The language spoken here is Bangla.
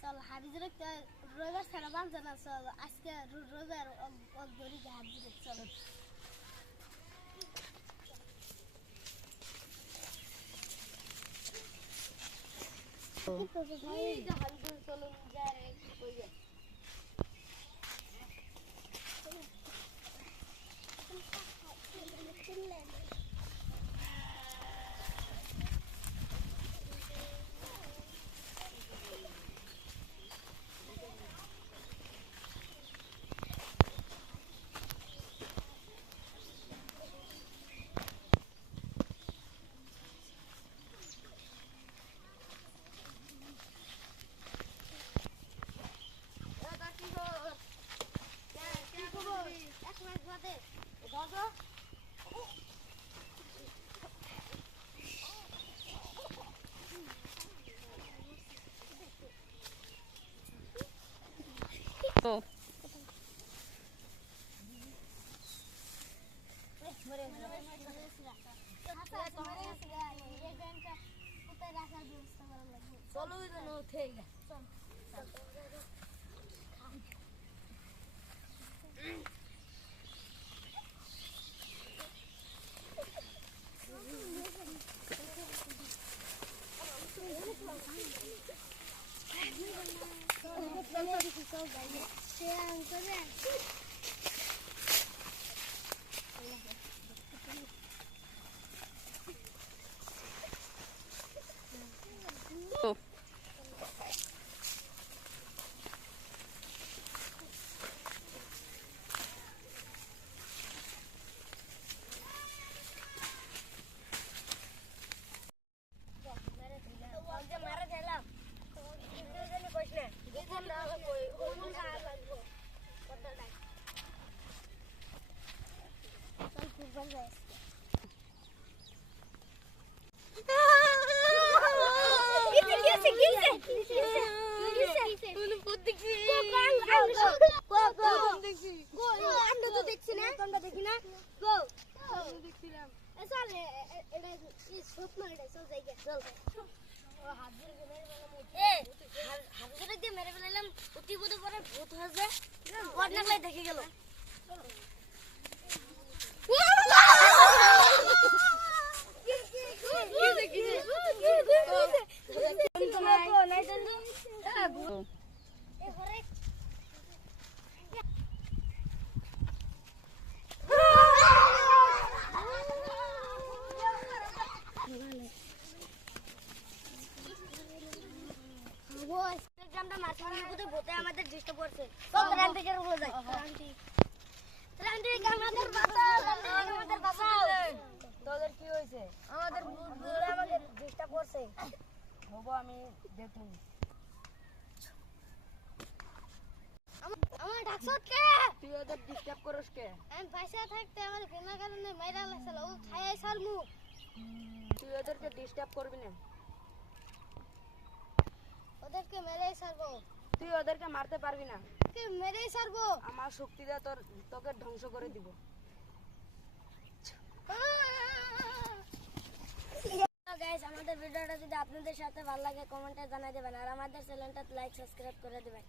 চল হাবিজুর রবিবার ছাড়া বাঁধছে না। চল আজকে রবিবার ধরি হাবিজুর চল। দেখে গেল আমাদের ডিস্টার্ব করছে। তোদের কি হয়েছে? আমাদের আমাদের ডিস্টার্ব করছে। আমি দেখুন আমার ডাকছত কে? তুই ওদের ডিস্টার্ব করস কে? আমি পয়সা থাকতে আমার বিনা কারণে মাইরা লাগছিল। ও খাইয়াই ছাড়মু। তুই ওদেরকে ডিস্টার্ব করবি না। ওদেরকে মেরেই ছাড়বো। তুই ওদেরকে মারতে পারবি না। তুই মেরেই ছাড়বো। আমার শক্তি দিয়ে তোকে ধ্বংস করে দিব। গাইস, আমাদের ভিডিওটা যদি আপনাদের সাথে ভালো লাগে কমেন্টে জানাই দেবেন আর আমাদের চ্যানেলটা লাইক সাবস্ক্রাইব করে দিবেন।